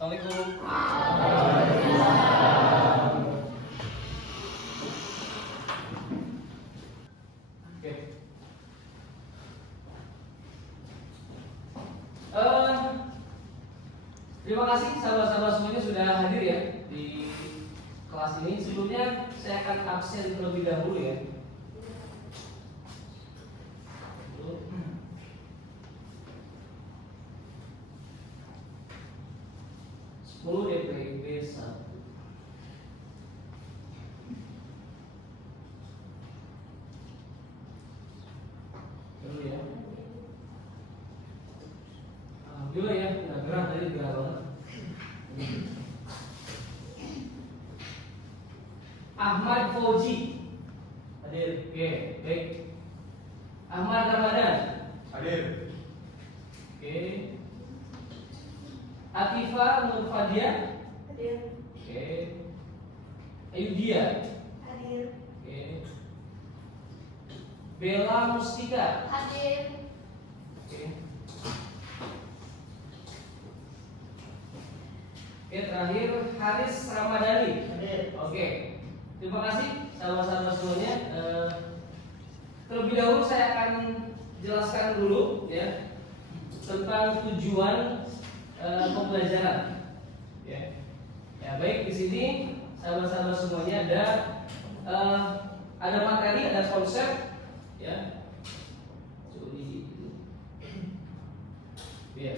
Assalamualaikum. Oke. Terima kasih sahabat-sahabat semuanya sudah hadir ya di kelas ini. Sebelumnya saya akan absen terlebih dahulu ya. DPP 1 dulu ya. Alhamdulillah ya, nggak gerak tadi, gerah banget. Ahmad Fauzi hadir. Oke, baik. Ahmad Ramadan Hadir. Oke. Atifah Nur Fadia Hadir. Oke. Ayudia Hadir. Oke. Bella Mustika Hadir. Oke. Oke, terakhir Haris Ramadhani. Hadir. Oke. Terima kasih sahabat-sahabat semuanya. Terlebih dahulu saya akan jelaskan dulu ya tentang tujuan pembelajaran. Ya. Ya, baik, di sini sahabat-sahabat semuanya ada materi, ada konsep ya. Ya.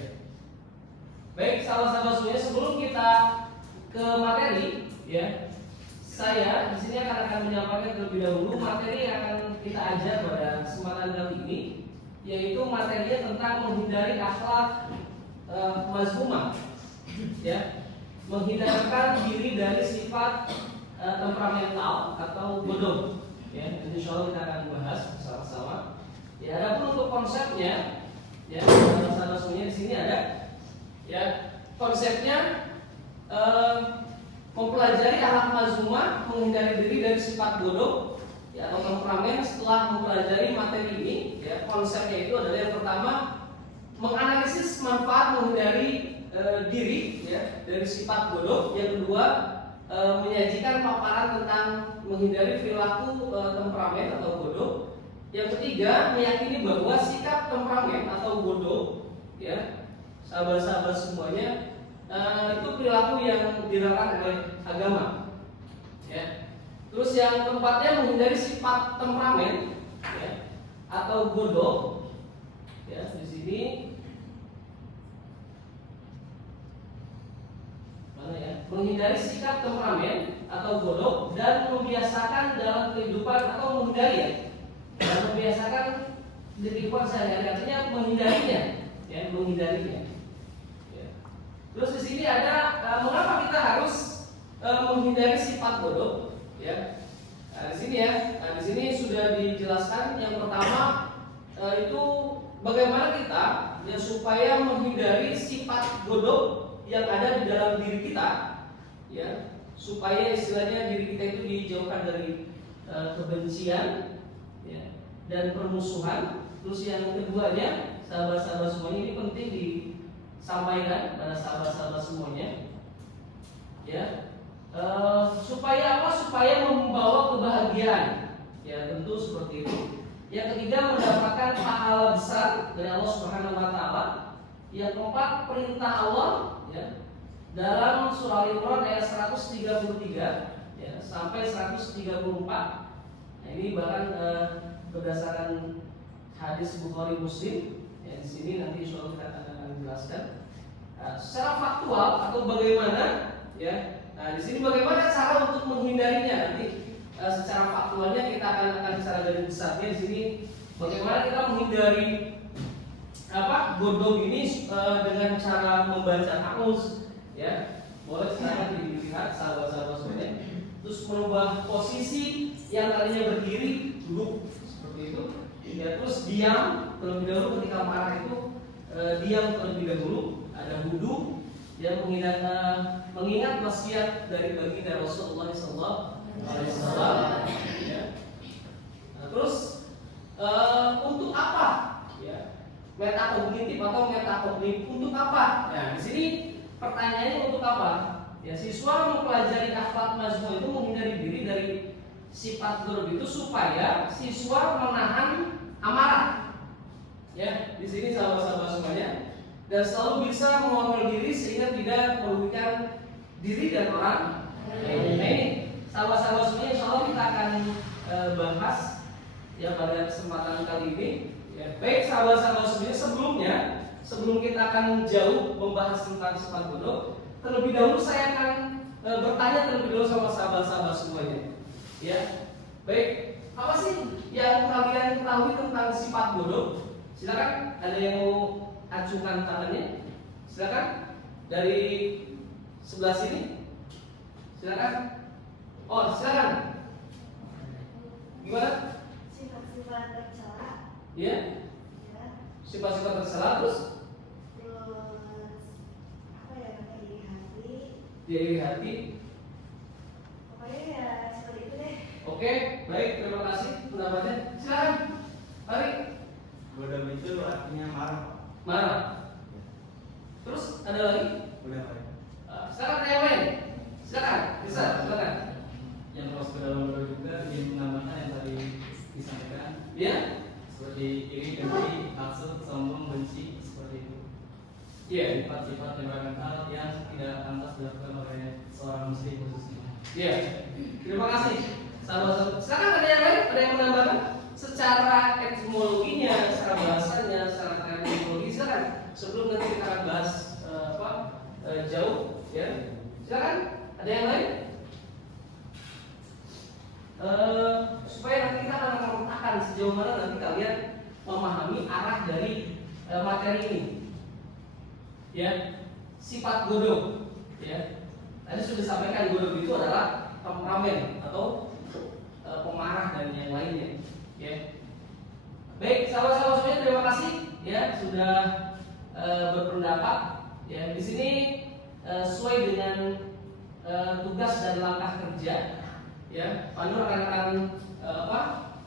Baik, sahabat-sahabat semuanya, sebelum kita ke materi ya, saya di sini akan menyampaikan terlebih dahulu materi yang akan kita ajar pada kesempatan kali ini, yaitu materinya tentang menghindari akhlak mazmumah ya, menghindarkan diri dari sifat temperamental atau bodoh ya. Insya Allah kita akan bahas bersama-sama ya. Adapun untuk konsepnya ya, sahabat-sahabat semuanya, di sini ada ya konsepnya, mempelajari akhlak mazmumah, menghindari diri dari sifat bodoh ya, atau temperamen. Setelah mempelajari materi ini ya, konsepnya itu adalah yang pertama, menganalisis manfaat menghindari diri ya dari sifat bodoh. Yang kedua, menyajikan paparan tentang menghindari perilaku temperamen atau bodoh. Yang ketiga, meyakini bahwa sikap temperamen atau bodoh ya, sahabat-sahabat semuanya, itu perilaku yang dilarang oleh agama ya. Terus yang keempatnya, menghindari sifat temperamen ya, atau bodoh ya. Di sini mana ya? Menghindari sikap temperamen atau bodoh dan membiasakan dalam kehidupan, atau menghindari ya, dan membiasakan di kehidupan sehari-hari, artinya menghindarinya ya, menghindarinya. Ya. Terus di sini ada mengapa kita harus menghindari sifat bodoh ya. Nah, di sini ya, di sini sudah dijelaskan. Yang pertama itu bagaimana kita ya supaya menghindari sifat bodoh yang ada di dalam diri kita ya, supaya istilahnya diri kita itu dijauhkan dari kebencian ya, dan permusuhan. Terus yang keduanya, sahabat-sahabat semuanya, ini penting disampaikan pada sahabat-sahabat semuanya ya, supaya apa? Supaya membawa kebahagiaan ya, tentu seperti itu. Yang ketiga, mendapatkan pahala besar dari Allah Subhanahu wa taala. Yang keempat, perintah Allah ya, dalam surah Al-Imran ayat 133 ya, sampai 134. Nah, ini bahkan berdasarkan hadis Bukhari Muslim ya. Di sini nanti insya Allah kita akan menjelaskan secara faktual atau bagaimana ya. Nah, di sini bagaimana cara untuk menghindarinya, nanti secara faktualnya kita akan secara garis besarnya di sini bagaimana kita menghindari bodoh ini dengan cara membaca ta'awuz ya. Boleh silahkan dilihat sahabat-sahabat semuanya. Terus merubah posisi yang tadinya berdiri duduk seperti itu ya. Terus diam terlebih dahulu ketika marah itu, diam terlebih dahulu. Ada wudu yang mengingat wasiat dari baginda Rasulullah SAW ya. Nah, terus untuk apa ya, metakognitif atau metakognitif untuk apa? Nah, di sini pertanyaannya untuk apa? Ya, siswa mempelajari akhlak mazmum itu menghindari diri dari sifat ghadab itu supaya siswa menahan amarah. Ya, di sini sahabat-sahabat semuanya, dan selalu bisa mengontrol diri sehingga tidak merugikan diri dan orang lain. Nah, ini sahabat-sahabat semuanya, insya Allah kita akan bahas ya pada kesempatan kali ini. Ya, baik sahabat-sahabat semuanya, sebelum kita akan jauh membahas tentang sifat ghadab, terlebih dahulu saya akan bertanya terlebih dahulu sama sahabat-sahabat semuanya. Ya, baik. Apa sih yang kalian ketahui tentang sifat ghadab? Silakan, ada yang mau acukan tangannya? Silakan dari sebelah sini. Silakan. Oh, silakan. Gimana? Sifat-sifat tercela. Ya. Ya. Sifat-sifat tercela terus? Terus apa ya, iri hati. Dia iri hati. Pokoknya ya seperti itu deh. Oke, baik, terima kasih pendapatnya. Silakan. Mari. Ghadab itu artinya marah. Marah. Terus ada lagi? Udah Pak. Silakan ada yang lain. Silakan, bisa, silakan. Yang masuk ke dalam ghadab juga ingin menambahkan yang tadi disampaikan, Ya, seperti iri, dengki, hasut, sombong, benci, seperti itu. ya, Sifat-sifat temperamental yang tidak pantas dilakukan oleh seorang muslim khususnya. ya. Terima kasih. Sahabat-sahabat. Silakan ada yang lain, ada yang menambahkan secara etimologinya, secara bahasanya, secara terminologi. Silakan. Sebelum nanti kita akan bahas jauh, ya. Silakan. Ada yang lain? Supaya nanti kita akan memetakan sejauh mana nanti kalian memahami arah dari materi ini. Ya, sifat ghadab. Ya, tadi sudah disampaikan ghadab itu adalah temperamen atau pemarah dan yang lainnya. Ya, baik, sahabat-sahabat semuanya, terima kasih ya sudah berpendapat. Ya, di sini sesuai dengan tugas dan langkah kerja. Ya, Pak Nur akan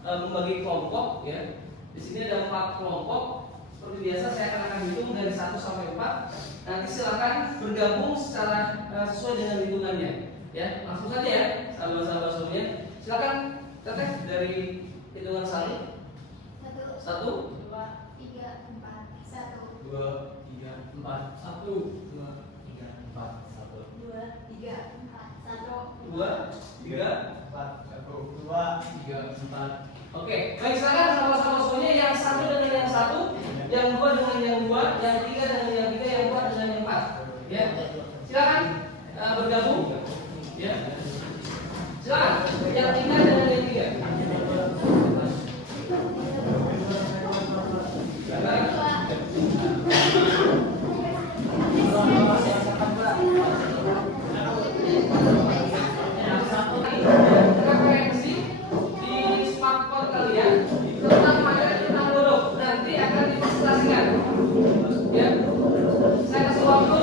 membagi kelompok. Ya, di sini ada 4 kelompok. Seperti biasa saya akan hitung dari 1 sampai 4. Nanti silakan bergabung secara sesuai dengan hitungannya. Ya, langsung saja ya, sahabat-sahabat semuanya. Silakan Teteh dari hitungan salin. 1, 1, 2, 3, 4, 1, 2, 3, 4, 1, 2, 3, 4, 1, 2, 3, 4, 1. 2, 3. 4, 1, 2, 3, 4. Oke, baik, silakan sahabat-sahabat semuanya, yang 1 dengan yang 1, yang 2 dengan yang 2, yang 3 dengan yang 3, yang 4 dengan yang 4. Ya, silakan bergabung. Ya, silakan yang 3 dengan yang 3. Referensi di smartphone kalian tentang materi tentang ghadab nanti akan dipresentasikan. Ya, saya kasih waktu.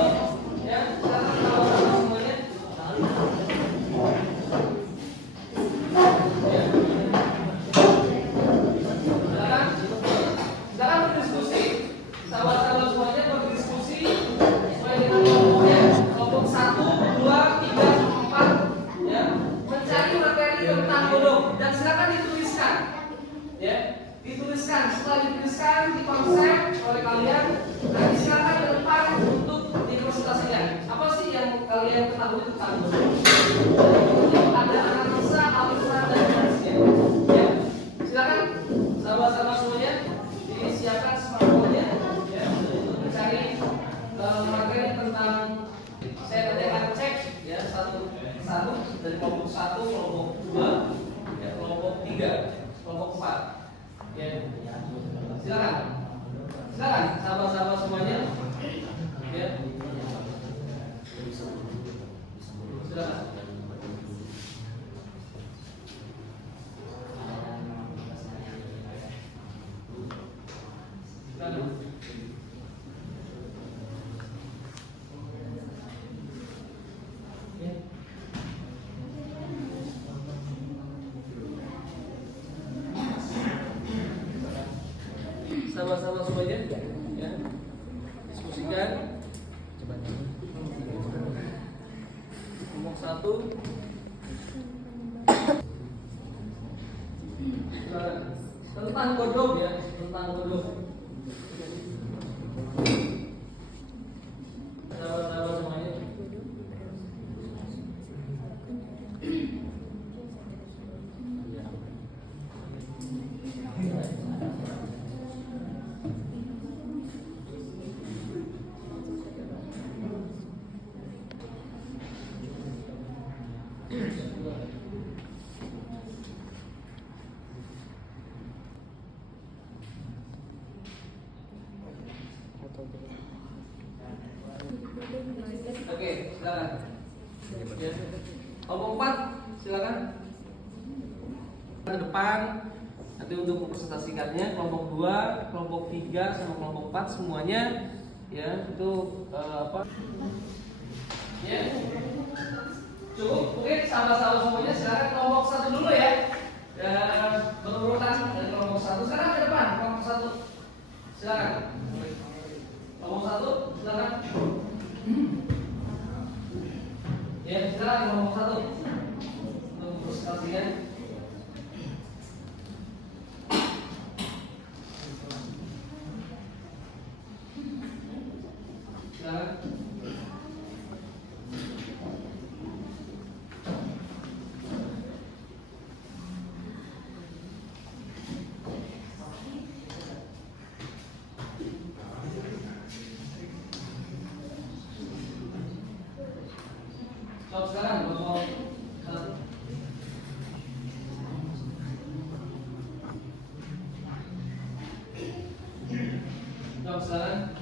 Ya, silakan sahabat-sahabat semuanya. Ya. Silakan berdiskusi. Sahabat-sahabat semuanya berdiskusi sesuai dengan kelompoknya. Kelompok 1, 2, 3, 4. Ya, mencari materi tentang ghadab dan silakan dituliskan. Ya, dituliskan. Setelah dituliskan, dikonsep oleh kalian. Nanti silakan ke depan untuk dipresentasikan. Apa sih yang kalian ketahui tentang ghadab? Ada analisa, aliran dan analisisnya. Ya, silakan sahabat-sahabat semuanya disiapkan smartphone-nya ya, untuk mencari materi tentang. Saya nanti akan cek ya satu dari kelompok 1, kelompok 2, ya, kelompok 3, kelompok 4. Ya, silakan sahabat-sahabat semuanya. Ya, silakan. satu. Tentang godok ya, tentang godok. Sahabat-sahabat semuanya. Oke, silakan. Ya. Kelompok 4, silakan. Ke depan. Nanti untuk mempresentasikannya kelompok 2, kelompok 3 sama kelompok 4 semuanya ya itu apa? Ya. Cukup, mungkin sahabat-sahabat semuanya silakan kelompok 1 dulu ya. Dan berurutan dari kelompok 1 sekarang ke depan kelompok 1. Silakan. Kelompok 1, silakan. Ya, silakan kelompok 1. Untuk presentasikan. Silakan. Jawab sekarang kelompok 1. Jawab sekarang.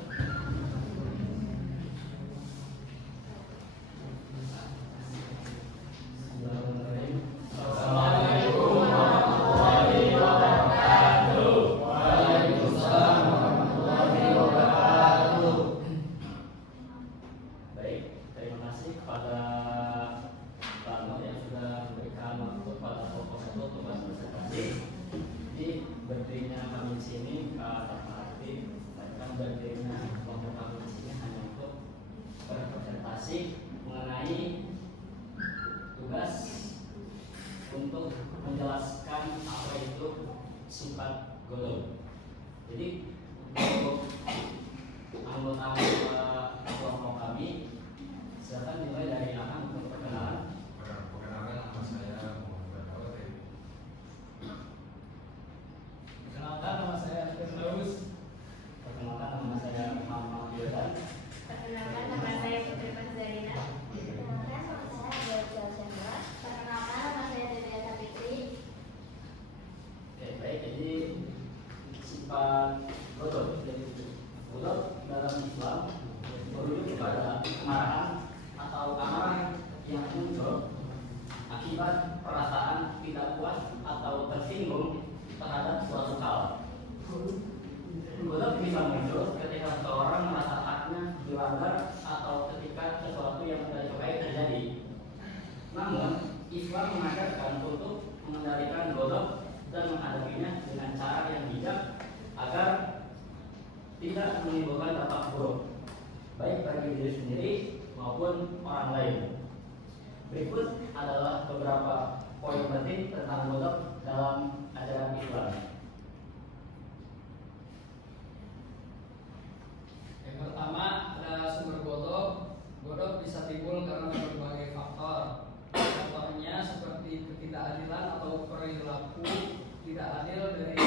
Baik, terima kasih kepada Pak Nur yang sudah memberikan waktu pada kelompok 1 untuk berpresentasi. Jadi berdirinya kami di sini tanpa arti, bahkan berdirinya kelompok kami di sini hanya untuk berpresentasi mengenai tugas untuk menjelaskan apa itu sifat godok. Jadi untuk anggota kelompok kami, silakan dimulai dari Akang untuk perkenalan. Perkenalkan nama saya Muhammad Awati. Perkenalkan nama saya Firdaus. Perkenalkan nama saya Muhammad Yodan. Perkenalkan nama saya Putri Fazalina. Perkenalkan nama saya Abdul Chandra. Perkenalkan nama saya Dede Sapitri. Oke, baik. Jadi sifat godok. Jadi godok dalam Islam merujuk kepada kemarahan atau amarah yang muncul akibat perasaan tidak puas atau tersinggung terhadap suatu hal. Godok bisa muncul ketika seseorang merasa haknya dilanggar atau ketika sesuatu yang tidak disukai terjadi. Namun, Islam mengajarkan untuk mengendalikan godok dan menghadapinya dengan cara yang bijak agar tidak menimbulkan dampak buruk baik bagi diri sendiri maupun orang lain. Berikut adalah beberapa poin penting tentang godok dalam ajaran Islam. Yang pertama ada sumber godok. Godok bisa timbul karena berbagai faktor. Faktornya seperti ketidakadilan atau perilaku tidak adil dari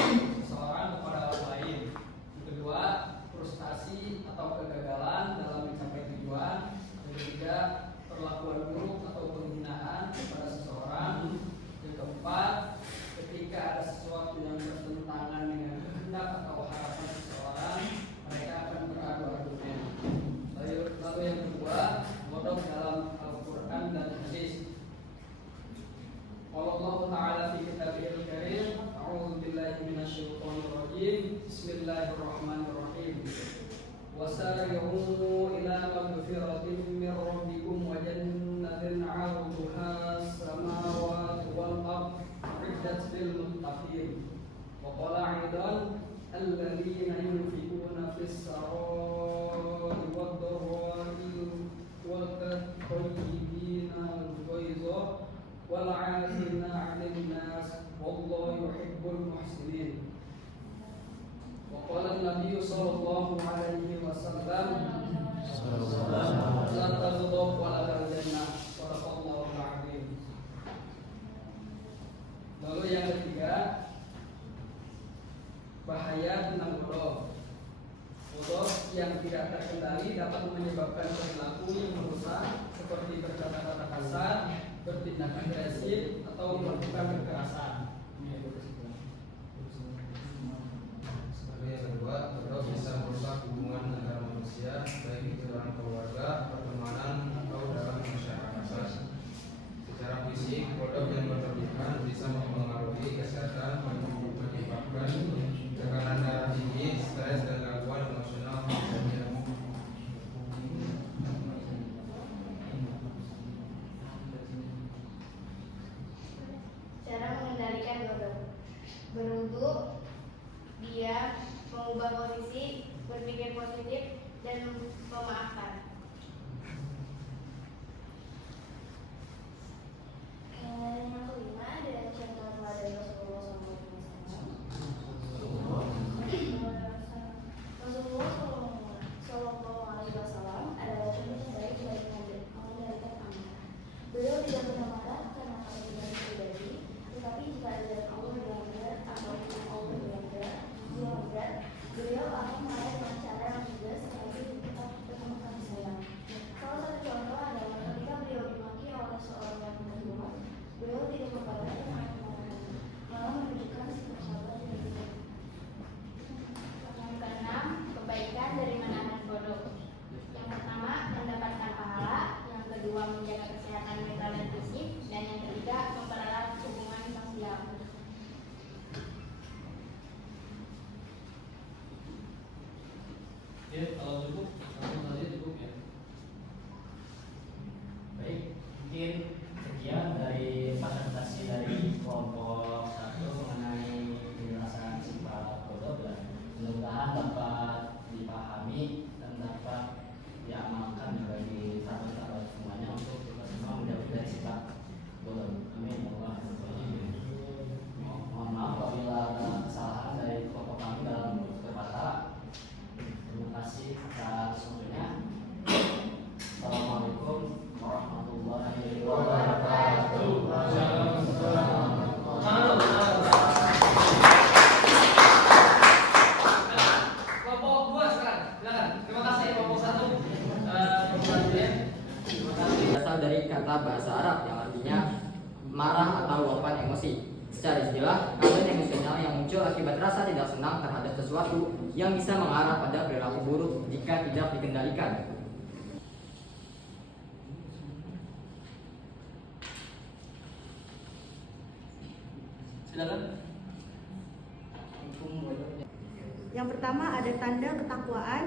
seseorang kepada orang lain. Yang kedua, frustasi atau kegagalan dalam mencapai tujuan. Yang ketiga, perlakuan buruk atau penghinaan kepada seseorang. Yang keempat, ketika ada sesuatu yang bertentangan dengan kehendak atau harapan seseorang, mereka akan beradu-argumen. Lalu yang kedua, godok dalam Al-Quran dan hadis. Allah Ta'ala fi kitabihil karim, a'udzu billahi minasyaitonir rajim. Bismillahirrahmanirrahim. Wasari'u ila maghfiratin min rabbikum wa jannatin 'arduha as-samawati wal ardh u'iddat lil muttaqin. Wa qala 'aidan alladziina yunfiquna fis sarai wad dharra'i wal kadhibina al-ghayz menyebabkan perilaku yang merusak seperti berkata-kata kasar, bertindak agresif, atau melakukan kekerasan. Lalu yang kedua, kodok bisa merusak hubungan antara manusia, baik itu dalam keluarga, pertemanan, atau dalam masyarakat. Secara fisik, kodok yang berlebihan bisa mempengaruhi kesehatan, menyebabkan tekanan darah tinggi, stres, dan gangguan emosional misalnya. Cara mengendalikan godok. Berwudu, dia mengubah posisi, berpikir positif, dan memaafkan. Yang kelima adalah contoh teladan Rasulullah SAW adalah contoh terbaik dari mengendalikan amarah. Beliau tidak pernah marah karena kepentingan pribadi, tetapi jika ada Allah dilanggar atau Allah dilanggar, beliau akan marah dengan cara yang tegas tetapi tetap bertemu kasih sayang. Salah satu contoh adalah ketika beliau dimaki oleh seorang yang berdoa, beliau tidak membalas dengan kemarahan, malah menunjukkan sikap sabar dan hikmah. Yang keenam, kebaikan dari menahan godok. Yang pertama, mendapatkan pahala. Yang kedua, menjaga kesehatan mental dan fisik. Dan yang ketiga, mempererat hubungan sosial. Oke, kalau cukup, langsung saja cukup ya. Baik, mungkin sekian dari presentasi dari kelompok 1 mengenai penjelasan sifat kodok, dan mudah-mudahan dapat dipahami dan dapat diamalkan bagi sahabat-sahabat semuanya untuk kita semua menjauhi dari sifat kodok. Amin ya Allah. Mohon maaf apabila ada kesalahan dari kelompok kami dalam berkata. Terima kasih atas waktunya. Assalamualaikum warahmatullahi wabarakatuh. Kelompok 2 sekarang, silakan. Terima kasih kelompok 1. Terima kasih. Berasal dari kata bahasa Arab yang artinya marah atau luapan emosi. Secara istilah, keadaan emosional yang muncul akibat rasa tidak senang terhadap sesuatu yang bisa mengarah pada perilaku buruk jika tidak dikendalikan. Silakan. Yang pertama ada tanda ketakwaan.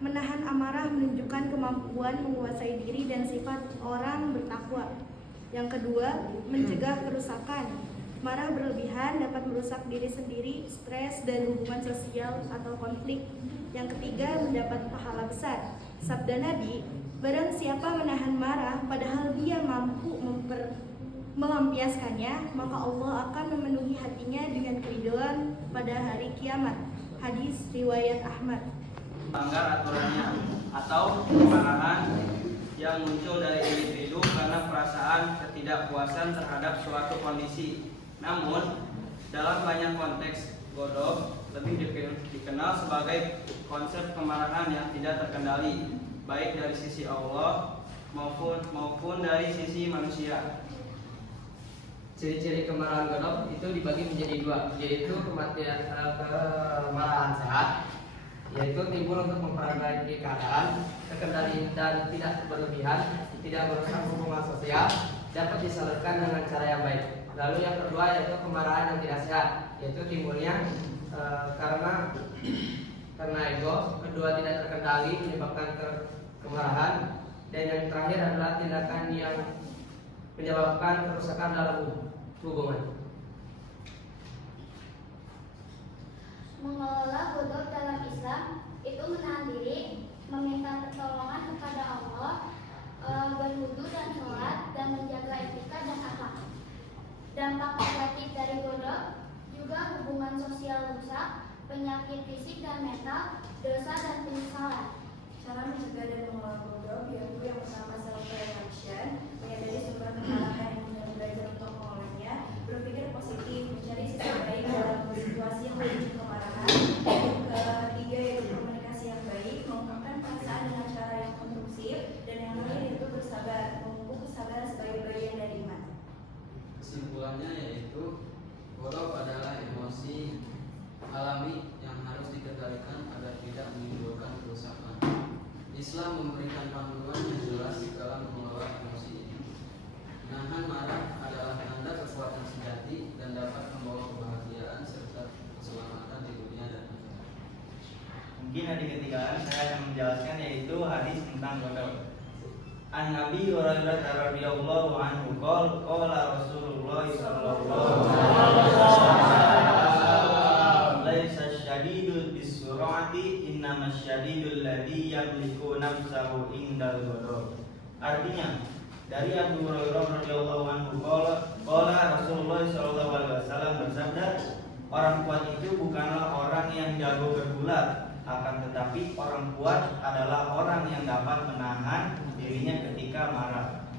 Menahan amarah menunjukkan kemampuan menguasai diri dan sifat orang bertakwa. Yang kedua, mencegah kerusakan. Marah berlebihan dapat merusak diri sendiri, stres, dan hubungan sosial atau konflik. Yang ketiga, mendapat pahala besar. Sabda Nabi, barang siapa menahan marah padahal dia mampu melampiaskannya, maka Allah akan memenuhi hatinya dengan keridhaan pada hari kiamat. Hadis riwayat Ahmad. Melanggar aturannya atau kemarahan yang muncul dari individu karena perasaan ketidakpuasan terhadap suatu kondisi. Namun, dalam banyak konteks, godok lebih dikenal sebagai konsep kemarahan yang tidak terkendali, baik dari sisi Allah maupun dari sisi manusia. Ciri-ciri kemarahan godok itu dibagi menjadi dua, yaitu kemarahan sehat, yaitu timbul untuk memperbaiki keadaan, terkendali dan tidak berlebihan, tidak merusak hubungan sosial, dapat disalurkan dengan cara yang baik. Lalu yang kedua yaitu kemarahan yang tidak sehat, yaitu timbulnya karena ego, kedua tidak terkendali menyebabkan kemarahan, dan yang terakhir adalah tindakan yang menyebabkan kerusakan dalam hubungan. Mengelola godok dalam Islam itu menahan diri, meminta pertolongan kepada Allah, berwudu dan sholat, dan menjaga etika dan akhlak. Dampak negatif dari godok juga hubungan sosial rusak, penyakit fisik dan mental, dosa dan penyesalan. Cara mencegah dan mengelola godok yaitu yang pertama self-prevention, menyadari sumber kesalahan dan belajar untuk mengolahnya, berpikir positif, mencari sisi baik dalam situasi yang memicu kemarahan. Ketiga yaitu komunikasi yang baik, mengungkapkan perasaan dengan cara yang di ketinggalan, saya akan menjelaskan yaitu hadis tentang godok. An Nabi Hurairah radhiyallahu anhu qala Rasulullah sallallahu alaihi wasallam laisa syadidu bisur'ati innamas syadidul ladzi yamliku nafsahu indal ghadab. Artinya, dari Abu Hurairah radhiyallahu anhu qala Rasulullah sallallahu alaihi wasallam bersabda, orang kuat itu bukanlah orang yang jago bergulat, akan tetapi orang kuat adalah orang yang dapat menahan dirinya ketika marah.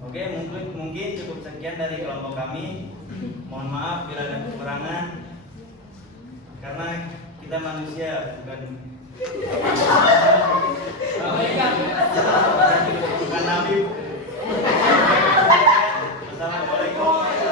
Oke, mungkin cukup sekian dari kelompok kami. Mohon maaf bila ada kekurangan, karena kita manusia bukan nabi. Assalamualaikum warahmatullahi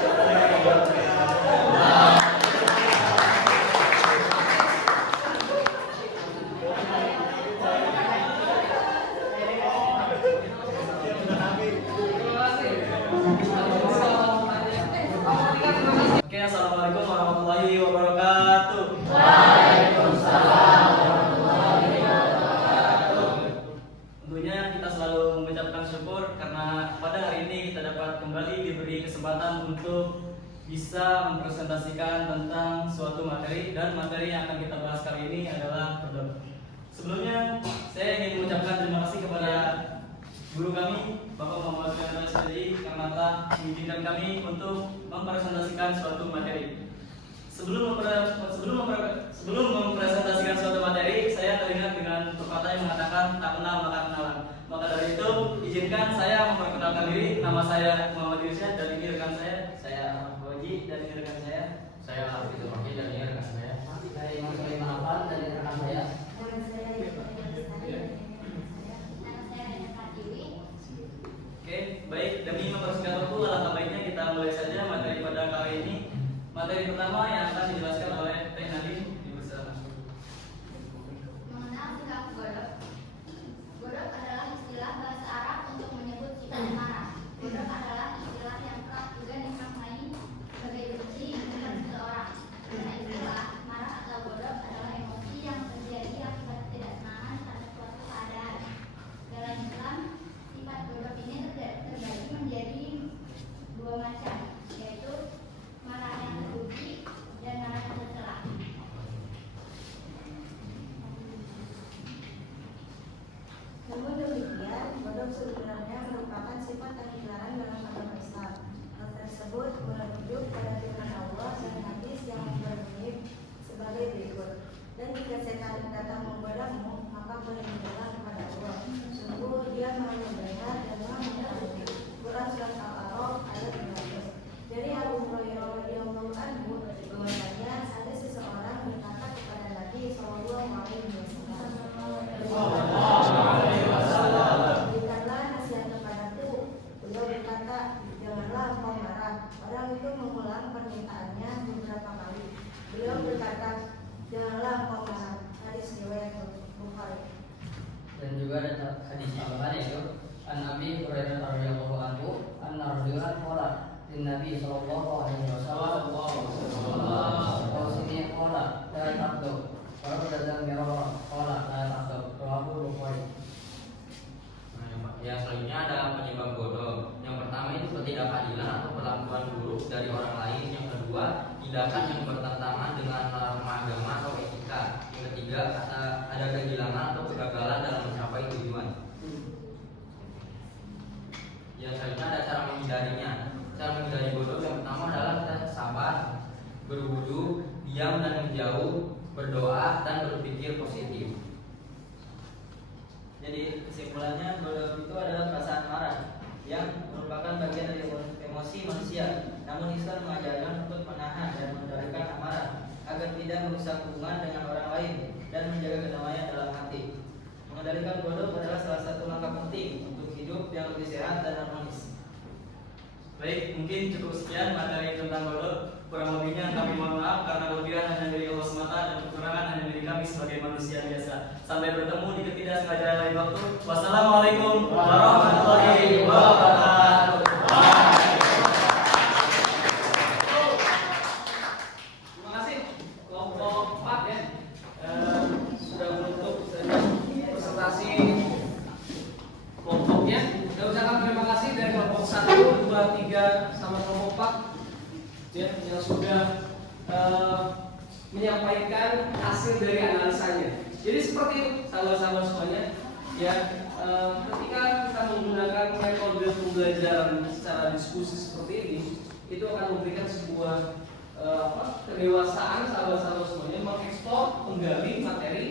wabarakatuh. Oke, assalamualaikum warahmatullahi wabarakatuh. Tentunya kita selalu mengucapkan syukur karena pada hari ini kita dapat kembali diberi kesempatan untuk bisa mempresentasikan tentang suatu materi, dan materi yang akan kita bahas kali ini adalah godok. Sebelumnya saya ingin mengucapkan terima kasih kepada guru kami, Bapak Muhammad Sendiri, karena telah mengizinkan kami untuk mempresentasikan suatu materi. Sebelum mempresentasikan suatu materi, saya teringat dengan pepatah yang mengatakan tak kenal maka kenalan. Maka dari itu, izinkan saya memperkenalkan diri. Nama saya Muhammad Irsyad, dan ini rekan saya Ahmad Fauzi, dan ini rekan saya Alfitur Rohid, dan ini rekan saya Imam Sulaiman Afan, dan ini rekan saya. Oke, baik, demi mempersingkat waktu, alangkah baiknya kita mulai saja materi pada kali ini. Materi pertama yang akan dijelaskan oleh Teh Nadine. Mengenal sikap godok. Godok adalah istilah bahasa Arab untuk menyebut sifat marah. Godok adalah istilah yang kerap juga dimaknai sebagai benci terhadap seseorang. Karena itulah, marah atau godok adalah emosi yang terjadi akibat ketidaksenangan terhadap suatu keadaan. Dalam Islam, sifat godok ini terbagi menjadi dua macam, yaitu marah yang terpuji dan marah yang tercela. Namun demikian, godok sebenarnya merupakan sifat yang dilarang dalam agama Islam. Hal tersebut merujuk pada firman Allah dan hadis yang berbunyi sebagai berikut. Dan jika setan datang menggodamu, maka berlindunglah kepada Allah. Sungguh Dia Maha mendengar dan Maha mengetahui. Quran surat Al-A'raf ayat 15. Dari Abu Hurairah radhiyallahu anhu, bahwasanya ada seseorang berkata kepada Nabi sallallahu alaihi wasallam, berikanlah nasihat kepadaku. Beliau berkata, janganlah engkau marah. Orang itu mengulang permintaannya beberapa kali. Beliau berkata, janganlah engkau marah. Hadis riwayat Bukhari. Dan juga ada hadis tambahan yaitu An Nabi Hurairah radhiyallahu anhu anna rajulan qala lin Nabi sallallahu alaihi wasallam wa sini qala la taqdu wa radza mirara qala la taqdu rawahu Bukhari. Ya, selanjutnya ada penyebab godok. Yang pertama itu ketidakadilan atau perlakuan buruk dari orang lain. Yang kedua, tindakan yang bertentangan dengan norma agama atau etika. Yang ketiga, ada kehilangan atau kegagalan dalam mencapai tujuan. Yang selanjutnya ada cara menghindarinya. Cara menghindari godok yang pertama adalah kita sabar, berwudu, diam dan menjauh, berdoa dan berpikir positif. Jadi kesimpulannya, godok itu adalah perasaan marah yang merupakan bagian dari emosi manusia. Namun Islam mengajarkan untuk menahan dan mengendalikan amarah agar tidak merusak hubungan dengan orang lain dan menjaga kedamaian dalam hati. Mengendalikan godok adalah salah satu langkah penting untuk hidup yang lebih sehat dan harmonis. Baik, mungkin cukup sekian materi tentang godok. Kurang lebihnya kami mohon maaf karena kelebihan hanya dari Allah semata dan kekurangan hanya dari kami sebagai manusia biasa. Sampai bertemu di ketidaksengajaan lain waktu. Wassalamualaikum warahmatullahi wabarakatuh. Terima kasih kelompok 4 ya. 1, 2, 3 sama kelompok 4 ya, yang sudah menyampaikan hasil dari analisanya. Jadi seperti itu sahabat-sahabat semuanya ya, ketika kita menggunakan metode pembelajaran secara diskusi seperti ini, itu akan memberikan sebuah kedewasaan sahabat-sahabat semuanya mengeksplor, menggali materi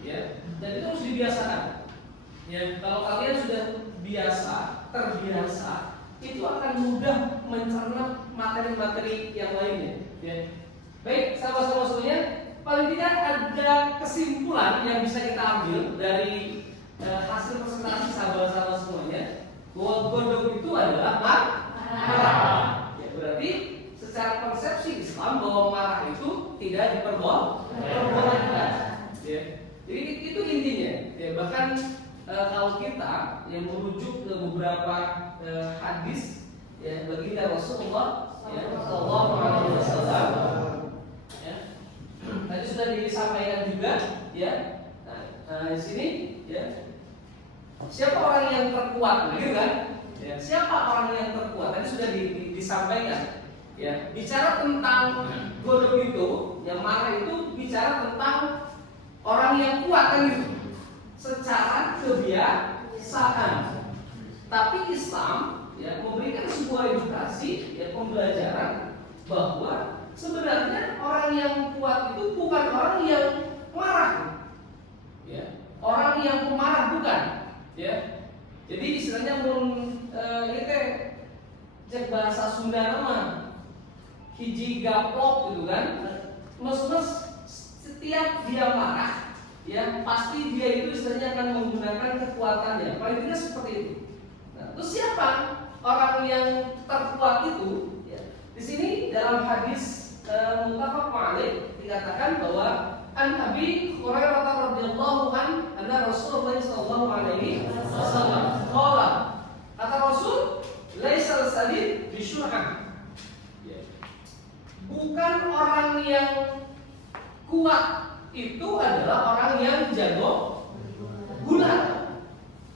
ya, dan itu harus dibiasakan ya. Kalau kalian sudah terbiasa, itu akan mudah mencerna materi-materi yang lainnya ya. Baik sahabat-sahabat semuanya, paling tidak ada kesimpulan yang bisa kita ambil dari hasil presentasi sahabat-sahabat semuanya, bahwa godok itu adalah marah ya. Berarti secara konsepsi Islam bahwa marah itu tidak diperbolehkan ya. Jadi itu intinya ya. Bahkan kalau kita yang merujuk ke beberapa hadis ya, baginda Rasulullah ya, Sallallahu Alaihi Wasallam ya, tadi sudah disampaikan juga ya. Nah, di sini ya, siapa orang yang terkuat, gitu kan? Ya, siapa orang yang terkuat? Tadi sudah disampaikan. Ya, bicara tentang godok itu, yang marah itu bicara tentang orang yang kuat kan gitu, secara kebiasaan. Tapi Islam ya memberikan sebuah edukasi ya, pembelajaran bahwa sebenarnya orang yang kuat itu bukan orang yang marah, ya, orang yang pemarah bukan, ya. Jadi istilahnya itu cek bahasa Sunda nama hiji gaplok gitu kan. Mes-mes setiap dia marah ya pasti dia itu istilahnya akan menggunakan kekuatannya. Paling tidak seperti itu. Nah, terus siapa orang yang terkuat itu? Ya, di sini dalam hadis muttafaq alaih dikatakan bahwa an Abi Hurairah radhiyallahu anna Rasulullah sallallahu alaihi wasallam qala, kata Rasul, laisal sadid bisyur'ah. Bukan orang yang kuat itu adalah orang yang jago gulat,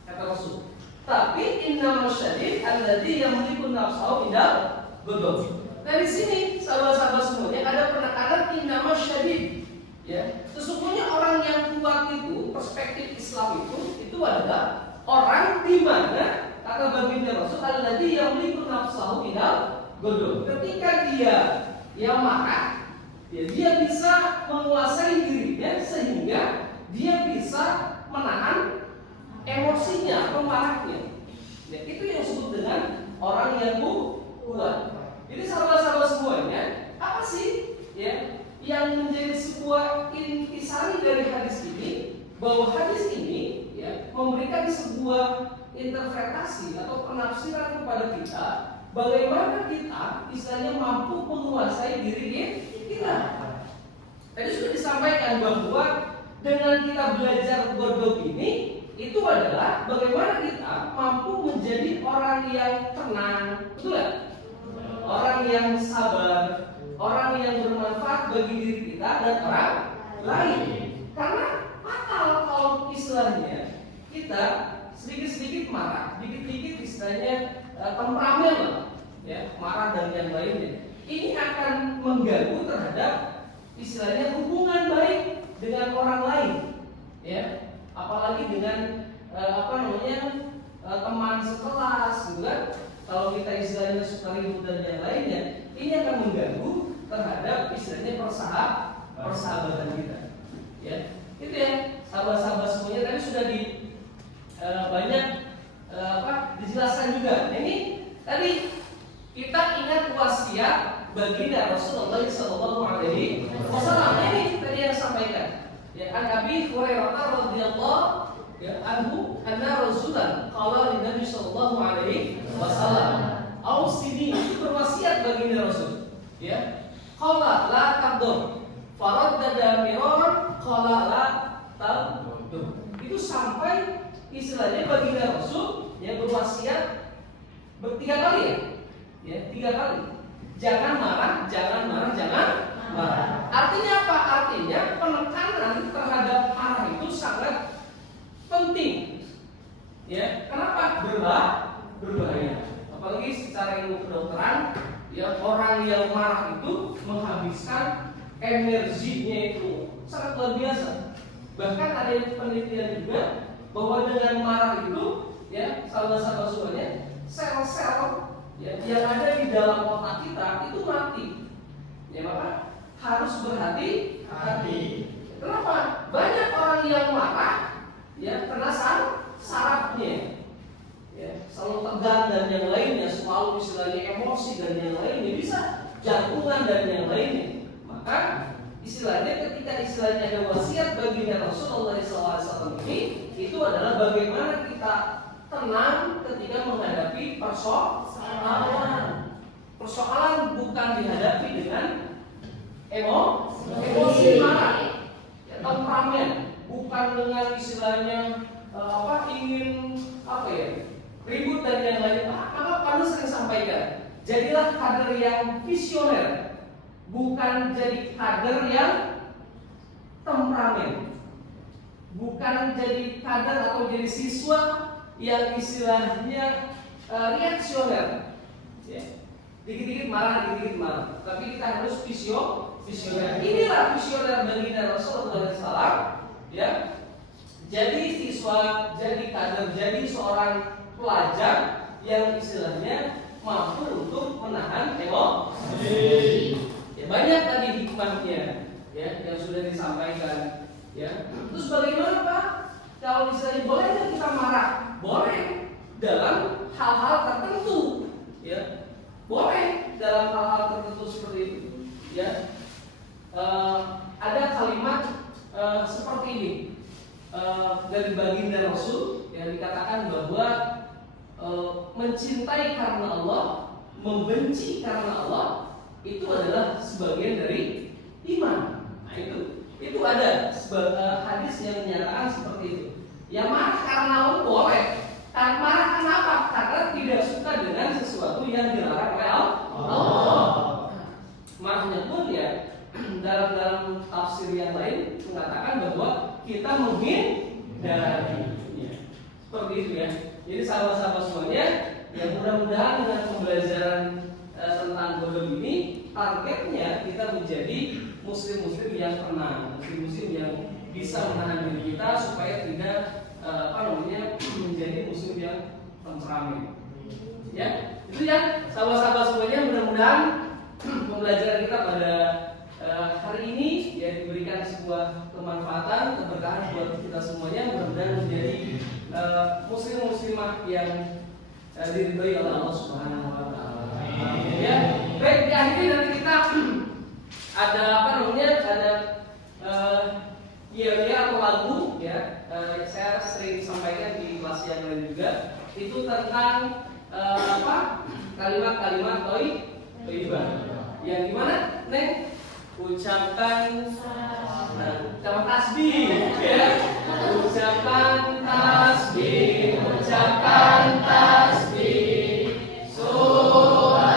kata Rasul. Tapi innamal syadid alladzi yamliku nafsahu indal ghadab. Nah di sini sahabat-sahabat semuanya ada penekanan innamal syadid. Ya, sesungguhnya orang yang kuat itu, perspektif Islam itu adalah orang di mana kata baginda Rasul alladzi yamliku nafsahu indal ghadab. Ketika dia yang marah, ya, dia bisa menguasai dirinya sehingga dia bisa menahan emosinya atau marahnya. Ya, itu yang disebut dengan orang yang kuat. Jadi sahabat-sahabat semuanya, apa sih ya yang menjadi sebuah intisari dari hadis ini? Bahwa hadis ini ya memberikan sebuah interpretasi atau penafsiran kepada kita bagaimana kita istilahnya mampu menguasai diri kita. Tadi sudah disampaikan bahwa dengan kita belajar godok ini, itu adalah bagaimana kita mampu menjadi orang yang tenang, betul gak? Orang yang sabar, orang yang bermanfaat bagi diri kita dan orang lain. Karena kalau istilahnya kita sedikit-sedikit marah, dikit-dikit istilahnya temperamen lah, ya, marah dan yang lainnya. Ini akan mengganggu terhadap istilahnya hubungan baik dengan orang lain, ya, apalagi dengan teman sekelas, gitu kan. Kalau kita istilahnya suka ribut dan yang lainnya, ini akan mengganggu terhadap istilahnya persahabatan kita, ya. Itu ya, sahabat-sahabat semuanya tadi sudah banyak dijelaskan juga. Nah, ini tadi kita ingat wasiat baginda Rasulullah sallallahu alaihi wasallam. Ini tadi yang disampaikan. Ya, an Abi Hurairah radhiyallahu anhu anna Rasulullah qala lin Nabi sallallahu alaihi wasallam, "Ausini," itu berwasiat baginda Rasul. Ya. Qala la taqdur. Faraddada miraran qala la taqdur. Itu sampai istilahnya baginda Rasul yang berwasiat tiga kali ya. Ya, 3 kali. Jangan marah, jangan marah, jangan marah. Artinya apa? Artinya penekanan terhadap marah itu sangat penting. Ya, kenapa? Berbahaya. Apalagi apalagi secara ilmu kedokteran, ya orang yang marah itu menghabiskan energinya itu sangat luar biasa. Bahkan ada penelitian juga bahwa dengan marah itu, ya sahabat-sahabat semuanya, sel-sel ya, yang ada di dalam otak kita itu mati. Ya maka harus berhati-hati. Kenapa? Banyak orang yang marah, ya kena sarafnya, ya selalu tegang dan yang lainnya, selalu istilahnya emosi dan yang lainnya, bisa jantungan dan yang lainnya. Maka istilahnya ketika istilahnya ada wasiat baginda Rasulullah SAW ini, itu adalah bagaimana kita tenang ketika menghadapi persoalan. Persoalan bukan dihadapi dengan emosi marah, ya, temperamen, bukan dengan istilahnya ingin ribut dan yang lain. Maka Pak sering sampaikan, jadilah kader yang visioner, bukan jadi kader yang temperamen, bukan jadi kader atau jadi siswa yang istilahnya reaksioner, ya. Dikit-dikit marah, tapi kita harus visioner. Inilah visioner baginda Rasulullah SAW, ya. Jadi siswa, jadi kader, jadi seorang pelajar yang istilahnya mampu untuk menahan emosi. Ya, banyak tadi hikmahnya, ya, yang sudah disampaikan, ya. Terus bagaimana Pak? Kalau misalnya boleh kita marah? Boleh dalam hal-hal tertentu, ya. Boleh dalam hal-hal tertentu seperti itu, ya. Ada kalimat seperti ini dari baginda Rasul yang dikatakan bahwa mencintai karena Allah, membenci karena Allah itu adalah sebagian dari iman. Nah itu ada hadis yang menyatakan seperti itu. Yang marah karena Allah boleh. Marah kenapa? Karena tidak suka dengan sesuatu yang dilarang oleh Allah. Marahnya pun ya dalam tafsir yang lain mengatakan bahwa kita menghindari. Seperti itu ya. Jadi sahabat-sahabat semuanya, yang mudah-mudahan dengan pembelajaran tentang godom ini, targetnya kita menjadi muslim-muslim yang tenang, muslim-muslim yang bisa menahan diri kita supaya tidak menjadi muslim yang temperamen. Ya, itu ya sahabat-sahabat semuanya, mudah-mudahan pembelajaran kita pada hari ini ya diberikan sebuah kemanfaatan, keberkahan buat kita semuanya. Mudah-mudahan menjadi muslim-muslimah yang diridhoi oleh Allah Subhanahu wa taala. Ya, baik, di akhir nanti kita ada atau lagu ya. Saya sering sampaikan di kelas yang lain juga, itu tentang kalimat-kalimat thayyibah. Yang gimana, Neng? Ucapkan tasbih, ya. Ucapkan tasbih, ucapkan tasbih. Subhanallah.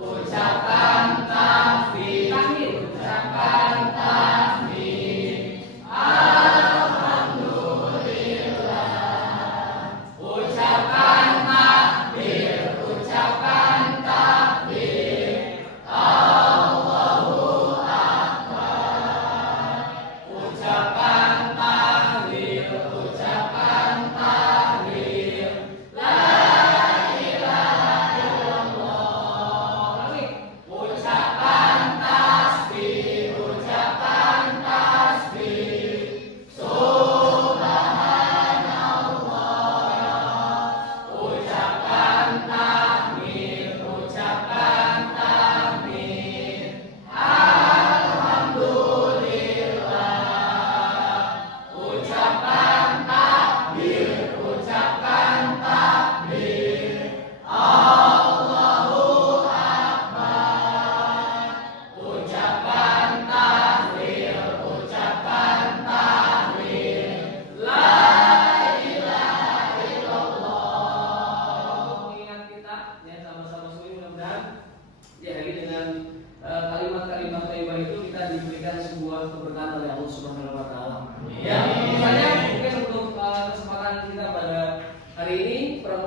Ucapkan takbir, ucapkan takbir. Alhamdulillah. Ucapkan takbir, ucapkan takbir. Allahu Akbar. Ucapkan takbir.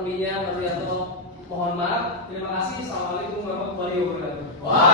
lebihnya Pak Wiranto mohon maaf. Terima kasih. Assalamualaikum warahmatullahi wabarakatuh. Waalaikumsalam.